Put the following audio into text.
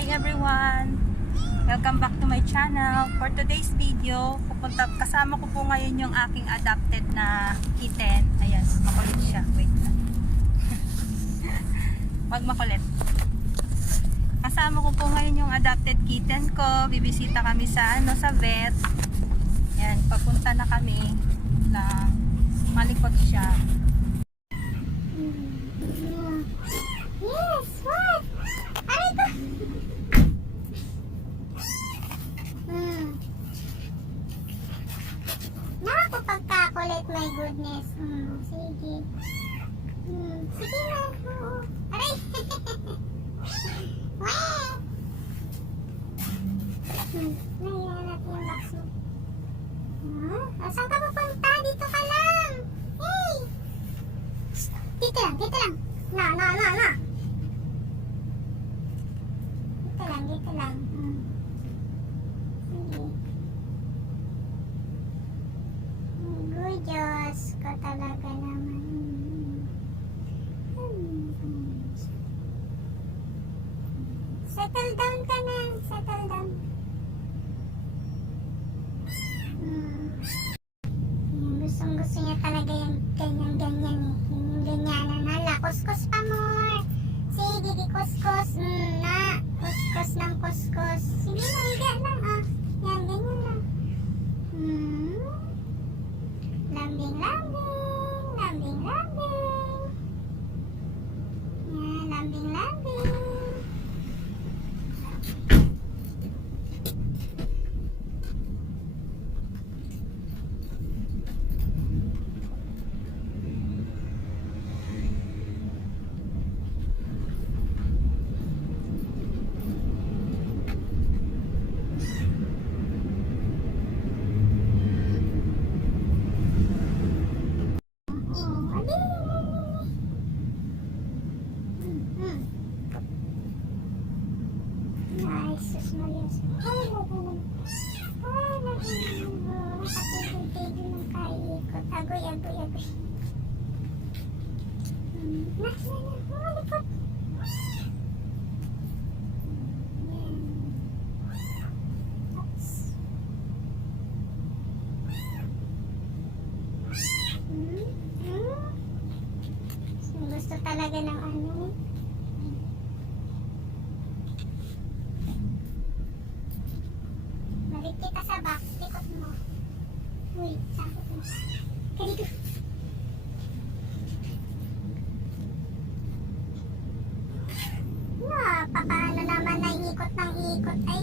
Hi everyone! Welcome back to my channel. For today's video, kasama ko po ngayon yung aking adopted na kitten. Ayan, makulit siya. Wait lang. Wag makulit. Kasama ko po ngayon yung adopted kitten ko. Bibisita kami sa vet. Ayan, papunta na kami lang. Malikot siya. Yes, what? Ano ito? Naku, pagkakulit, my goodness. Sige. Sige na. Oo. Aray! Wow! Nahiyan natin yung box mo. Saan ka pupunta? Dito ka lang. Hey! Dito lang, dito lang. Na. Dito lang. Sige. Gorgeous ka talaga naman. Settle down ka na. Settle down. Gusto niya talaga yung ganyan-ganyan eh. Yung ganyanan. Hala, kuskus pa more. Sige, kuskus. Kuskus ng kuskus. Sige na, higa lang ah. Yan, ganyan lang. Lambing-lambing. Lambing-lambing. Yan, lambing-lambing. Sus Marias. Ay, nakatigil-tigil ng kaikot. Agoy. Malikot. Gusto talaga ng ano eh. Balik kita sa box, likot mo. Uy, sakot mo. Kalito. Papaano naman na ikot ng ikot ay.